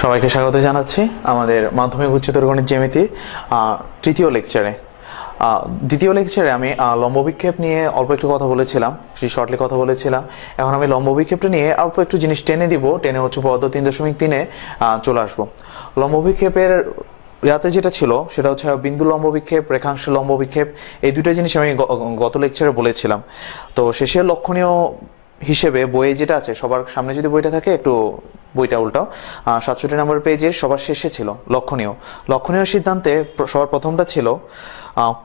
সবাইকে স্বাগত জানাচ্ছি আমাদের মাধ্যমিক উচ্চতর গণিত জ্যামিতির তৃতীয় লেকচারে। দ্বিতীয় লেকচারে আমি লম্ব বিক্ষেপ নিয়ে অল্প একটু কথা বলেছিলাম, সেই শর্টলি কথা বলেছিলাম। এখন আমি লম্ব বিক্ষেপটা নিয়ে অল্প একটু জিনিস টেনে দিব, টেনে হচ্ছে উপপাদ্য 3.3-এ চলে আসবো। লম্ব বিক্ষেপের ইয়াতে যেটা ছিল সেটা হচ্ছে বিন্দু লম্ব বিক্ষেপ, রেখাংশ লম্ব বিক্ষেপ। এই দুটো জিনিস আমি গত লেকচারে বলেছিলাম। তো শেষের লক্ষণীয় হিসেবে বইয়ে যেটা আছে, সবার সামনে যদি বইটা থাকে একটু বইটা উল্টাও, 67 নম্বর পেজের সবার শেষে ছিল লক্ষণীয় সিদ্ধান্তে সবার প্রথমটা ছিল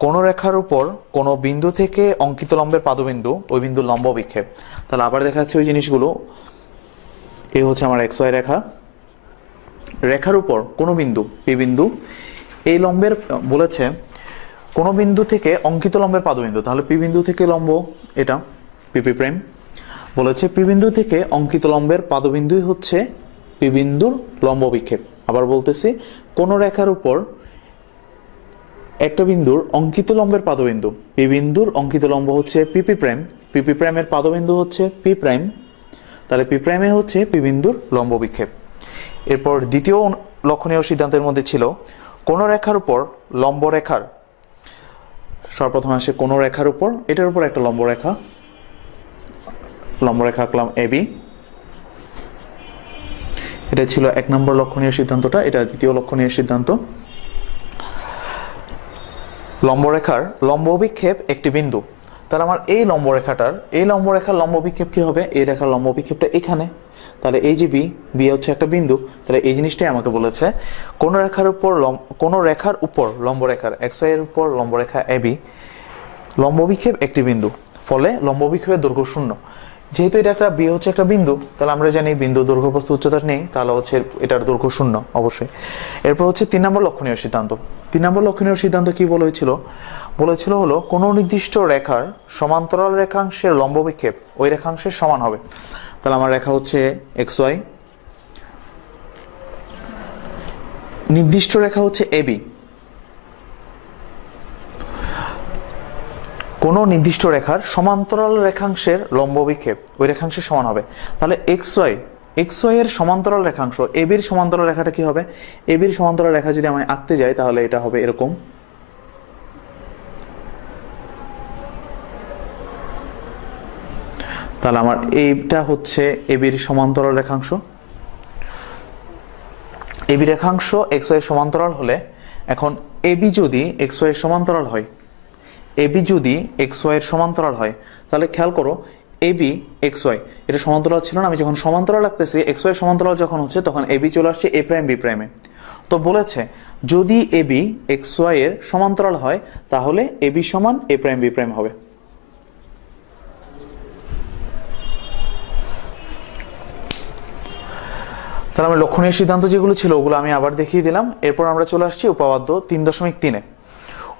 কোন রেখার উপর কোন বিন্দু থেকে অঙ্কিত লম্বের পাদবিন্দু ওই বিন্দু লম্ব বিক্ষেপ। তাহলে আবার দেখা যাচ্ছে ওই জিনিসগুলো। এই হচ্ছে আমার XY রেখা, রেখার উপর কোন বিন্দু পি বিন্দু, এই লম্বের বলেছে কোন বিন্দু থেকে অঙ্কিত লম্বের পাদবিন্দু। তাহলে পি বিন্দু থেকে লম্ব এটা পিপি প্রাইম, বলেছে পি বিন্দু থেকে অঙ্কিত লম্বের পাদবিন্দুই হচ্ছে পি বিন্দুর লম্ব বিক্ষেপ। আবার বলতেছি কোন রেখার উপর একটা বিন্দুর অঙ্কিত লম্বের পাদবিন্দু, পি বিন্দুর অঙ্কিত লম্ব হচ্ছে পিপি প্রাইম, পিপি প্রাইমের পাদবিন্দু হচ্ছে পি প্রাইম, তাহলে পি প্রাইমে হচ্ছে পি বিন্দুর লম্ব বিক্ষেপ। এরপর দ্বিতীয় লক্ষণীয় সিদ্ধান্তের মধ্যে ছিল কোন রেখার উপর লম্ব রেখার, সর্বপ্রথম আসে কোন রেখার উপর, এটার উপর একটা লম্ব রেখা আঁকলাম এবি। এটা ছিল 1 নম্বর লক্ষণীয় সিদ্ধান্তটা, এটা দ্বিতীয় লক্ষণীয় সিদ্ধান্ত। লম্ব রেখার লম্ব বিক্ষেপ একটি বিন্দু। তাহলে আমার এই লম্ব রেখার লম্ব বিক্ষেপ কি হবে? এই রেখার লম্ব বিক্ষেপটা এখানে। তাহলে এই যে বি হচ্ছে একটা বিন্দু। তাহলে এই জিনিসটাই আমাকে বলেছে কোন রেখার উপর লম্ব রেখার XY এর উপর লম্ব রেখা এবি লম্ব বিক্ষেপ একটি বিন্দু, ফলে লম্ব বিক্ষেপের দৈর্ঘ্য 0। যেহেতু এটা একটা বি হচ্ছে একটা বিন্দু, তাহলে আমরা জানি বিন্দু দৈর্ঘ্য প্রস্থ উচ্চতা নেই, তাহলে হচ্ছে এটার দৈর্ঘ্য 0 অবশ্যই। এরপর হচ্ছে 3 নম্বর লক্ষণীয় সিদ্ধান্ত। 3 নম্বর লক্ষণীয় সিদ্ধান্ত কি বলেছিল হলো কোন নির্দিষ্ট রেখার সমান্তরাল রেখাংশের লম্ব বিক্ষেপ ওই রেখাংশের সমান হবে। তাহলে আমার রেখা হচ্ছে XY, নির্দিষ্ট রেখা হচ্ছে এবি, কোন নির্দিষ্ট রেখার সমান্তরাল রেখাংশের লম্ব বিক্ষেপ ওই রেখাংশের সমান হবে। তাহলে XY এর সমান্তরাল রেখাংশ এবির সমান্তরাল রেখাটা কি হবে? এবির সমান্তরাল রেখা যদি আমি আঁকতে যাই তাহলে এটা হবে এরকম। তাহলে আমার এইটা হচ্ছে এবির সমান্তরাল রেখাংশ। এবি রেখাংশ XY এর সমান্তরাল হলে, এখন এবি যদি XY এর সমান্তরাল হয়, তাহলে খেয়াল করো এবি XY এটা সমান্তরাল ছিল না। আমি যখন সমান্তরাল রাখতেছি XY এর সমান্তরাল যখন হচ্ছে তখন এবি চলে আসছে এ প্রাইম বি প্রাইমে। তো বলেছে যদি এবি XY এর সমান্তরাল হয় তাহলে এবি সমান এ প্রাইম বি প্রাইম হবে। তাহলে আমার লক্ষণীয় সিদ্ধান্ত যেগুলো ছিল ওগুলো আমি আবার দেখিয়ে দিলাম। এরপর আমরা চলে আসছি উপপাদ্য 3.3-এ।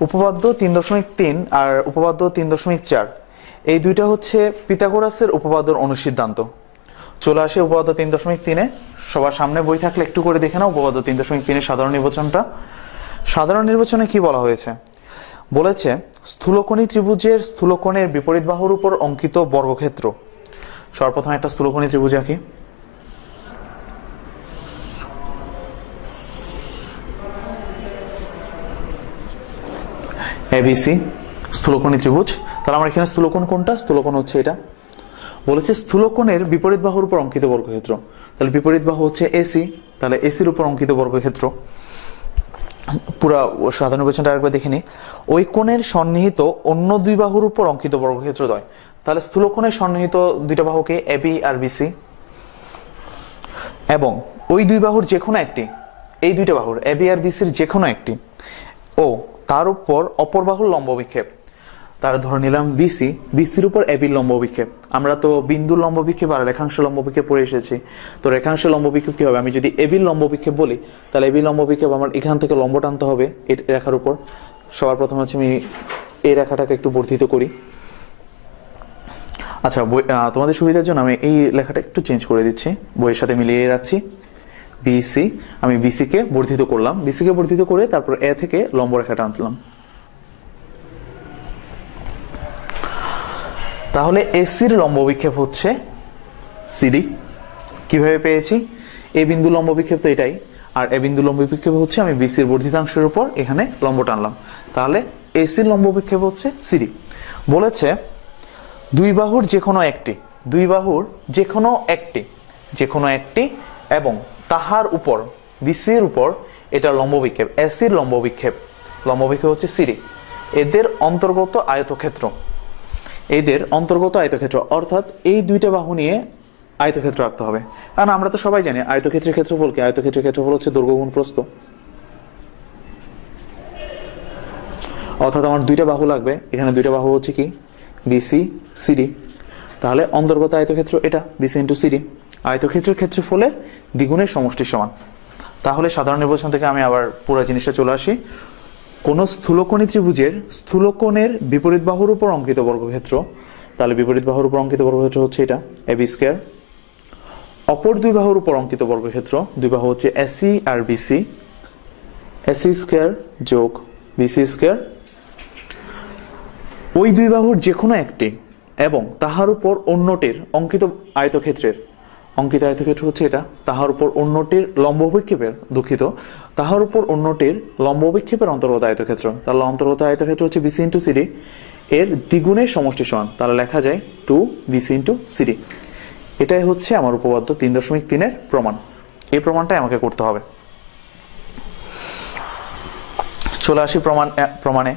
উপপাদ্য 3.3 আর উপপাদ্য 3.4 এই দুইটা হচ্ছে পিথাগোরাসের উপপাদ্যের অনুসিদ্ধান্ত। চলে আসে উপপাদ্য 3.3-এ। সবার সামনে বই থাকলে একটু করে দেখে নাও উপপাদ্য 3.3-এর সাধারণ নির্বাচনটা। সাধারণ নির্বাচনে কি বলা হয়েছে? বলেছে স্থূলকোণী ত্রিভুজের স্থূলকোণের বিপরীত বাহুর উপর অঙ্কিত বর্গক্ষেত্র। সর্বপ্রথম একটা স্থূলকোণী ত্রিভুজ আঁকি। এবিসি স্থূলকোণী ত্রিভুজ। তাহলে আমার এখানে স্থূলকোণ কোনটা? স্থূলকোণ হচ্ছে এটা। বলেছে স্থূলকোণের বিপরীত বাহুর উপর অঙ্কিত বর্গক্ষেত্র। তাহলে বিপরীত বাহু হচ্ছে এসি, তাহলে এসির উপর অঙ্কিত বর্গক্ষেত্র। পুরা সাধারণ নির্বাচনটা আরেকবার দেখে নিই। ওই কোণের সন্নিহিত অন্য দুই বাহুর উপর অঙ্কিত বর্গক্ষেত্র দ্বয়। তাহলে স্থূলকোণের সন্নিহিত দুইটা বাহুকে এবি আর বিসি, এবং ওই দুই বাহুর যে কোনো একটি, এই দুইটা বাহুর এবি আর বিসির যে কোনো একটি ও তার উপর অপর বাহুর লম্ব বিক্ষেপ। তার ধরে নিলাম বিসির উপর এবির লম্ব বিক্ষেপ। আমরা তো বিন্দুর লম্ব বিক্ষেপ আর রেখাংশ লম্ব বিক্ষেপ পড়ে এসেছি। তো রেখাংশ লম্ব বিক্ষেপ কি হবে? আমি যদি এবির লম্ব বিক্ষেপ বলি তাহলে এবির লম্ব বিক্ষেপ আমার এখান থেকে লম্ব টানতে হবে এই রেখার উপর। সবার প্রথম হচ্ছে আমি এই রেখাটাকে একটু বর্ধিত করি। আচ্ছা, তোমাদের সুবিধার জন্য আমি এই লেখাটা একটু চেঞ্জ করে দিচ্ছি, বইয়ের সাথে মিলিয়ে রাখছি। বিসি, আমি বিসিকে বর্ধিত করলাম, বিসিকে বর্ধিত করে তারপর এ থেকে লম্ব রেখাটা আনলাম। তাহলে এসির লম্ব বিক্ষেপ হচ্ছে সিডি। কিভাবে পেয়েছি? এ বিন্দু লম্ব বিক্ষেপ তো এটাই, আর এ বিন্দু লম্ব বিক্ষেপ হচ্ছে আমি বিসির বর্ধিতাংশের উপর এখানে লম্ব টানলাম, তাহলে এসির লম্ব বিক্ষেপ হচ্ছে সিডি। বলেছে দুই বাহুর যে কোনো একটি, দুই বাহুর যে কোনো একটি এবং তাহার উপর বিসির উপর এটা লম্ব বিক্ষেপ, এসির লম্ব বিক্ষেপ হচ্ছে সিডি। এদের অন্তর্গত আয়তক্ষেত্র অর্থাৎ এই দুইটা বাহু নিয়ে আয়তক্ষেত্র রাখতে হবে। কারণ আমরা তো সবাই জানি আয়তক্ষেত্রের ক্ষেত্রফল কি, আয়তক্ষেত্রের ক্ষেত্রফল হচ্ছে দৈর্ঘ্য গুণ প্রস্থ। অর্থাৎ আমার দুইটা বাহু লাগবে, এখানে দুইটা বাহু হচ্ছে কি বিসি সিডি, তাহলে অন্তর্গত আয়তক্ষেত্র এটা বিসি ইন্টু সিডি। আয়তক্ষেত্রের ক্ষেত্রফলের দ্বিগুণের সমষ্টির সমান। তাহলে সাধারণ নির্বাচন থেকে আমি আবার পুরো জিনিসটা চলে আসি। কোন স্থূলকোণী ত্রিভুজের স্থূলকোণের বিপরীত বাহুর উপর অঙ্কিত বর্গক্ষেত্র, তাহলে বিপরীত বাহুর উপর অঙ্কিত বর্গক্ষেত্র হচ্ছে এটা এবি স্কয়ার। অপর দুই বাহুর উপর অঙ্কিত বর্গক্ষেত্র, দুই বাহু হচ্ছে এসি আর বিসি, এসি স্কয়ার যোগ বিসি স্কয়ার। ওই দুই বাহুর যে কোনো একটি এবং তাহার উপর অন্যটির অঙ্কিত আয়তক্ষেত্র হচ্ছে এটা, তাহার উপর অন্যটির লম্ব বিক্ষেপের তাহার উপর অন্যটির লম্ব বিক্ষেপের অন্তর্গত আয়তক্ষেত্র, তাহলে অন্তর্গত আয়তক্ষেত্র হচ্ছে বিসি ইন্টু সিডি, এর দ্বিগুণের সমষ্টি সমান, তাহলে লেখা যায় 2 বিসি ইন্টু সিডি। এটাই হচ্ছে আমার উপপাদ্য 3.3 প্রমাণ। এই প্রমাণটাই আমাকে করতে হবে। চলে আসি প্রমাণে।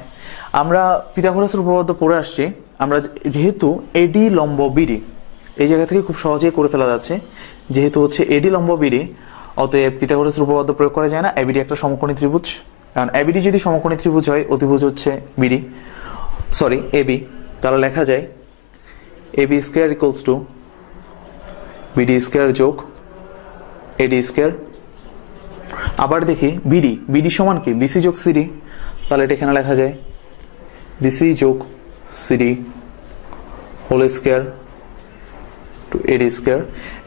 আমরা পিথাগোরাসের উপপাদ্য পড়ে আসছি। আমরা যেহেতু এডি লম্ব বিডি এই জায়গা থেকে খুব সহজেই করে ফেলা যাচ্ছে, যেহেতু হচ্ছে এডি লম্ব বিডি, অতএব পিথাগোরাসের উপপাদ্য প্রয়োগ করা যায় না। এবিডি একটা সমকোণী ত্রিভুজ, কারণ এবিডি যদি সমকোণী ত্রিভুজ হয়, অতিভুজ হচ্ছে এবি, তাহলে লেখা যায় AB square equals to BD square যোগ এডি স্কয়ার। আবার দেখি বিডি সমান কি বিসি যোগ সিডি, তাহলে এটা এখানে লেখা যায় বিসি যোগ CD whole square to eddy square.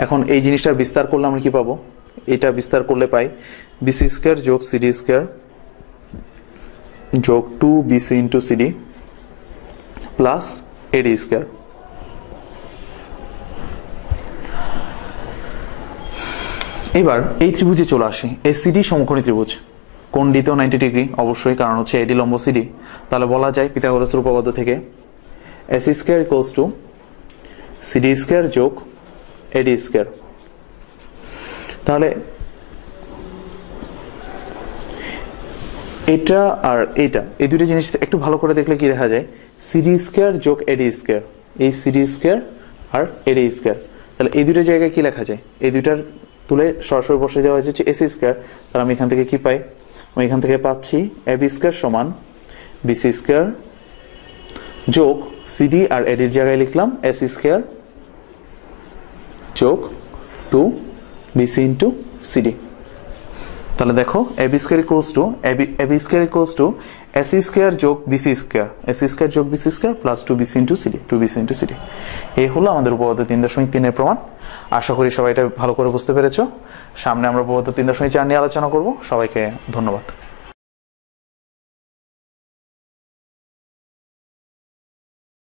এখন এই জিনিসটা বিস্তার করলে আমরা কি পাবো, এটা বিস্তার করলে পাই বিসি স্কয়ার যোগ সিডি স্কয়ার যোগ 2 বিসি ইন্টু সিডি প্লাস এডি স্কয়ার। এবার এই ত্রিভুজে চলে আসি। এসিডি সমকোণী ত্রিভুজ, কোণটিতেও 90 ডিগ্রি অবশ্যই, কারণ হচ্ছে এডি লম্ব সিডি। তাহলে বলা যায় পিথাগোরাসের উপপাদ্য থেকে AC square equals two CD square যোগ এডি স্কয়ার। তাহলে এটা আর এটা, এই দুটো জিনিস একটু ভালো করে দেখলে কি দেখা যায়, সিডি স্কয়ার যোগ এডি স্কয়ার, এই সিডি স্কয়ার আর এডি স্কয়ার। তাহলে এই দুটো জায়গায় কি লেখা যায়, এই দুইটার তুলে সরাসরি বসে দেওয়া হয়েছে এসি স্কয়ার। তাহলে আমি এখান থেকে কি পাই, আমি এখান থেকে পাচ্ছি এবি স্কয়ার সমান বিসি স্কয়ার যোগ সিডি আর এডির জায়গায় লিখলাম এসি স্কয়ার যোগ 2 বিসি ইন্টু সিডি। তাহলে দেখো AB square equals to AC square যোগ বিসি স্কয়ার, এসি স্কয়ার যোগ BC square plus 2 BC into CD. এই হলো আমাদের উপপাদ্য 3.3 প্রমাণ। আশা করি সবাই এটা ভালো করে বুঝতে পেরেছো। সামনে আমরা উপপাদ্য 3.4 নিয়ে আলোচনা করব। সবাইকে ধন্যবাদ।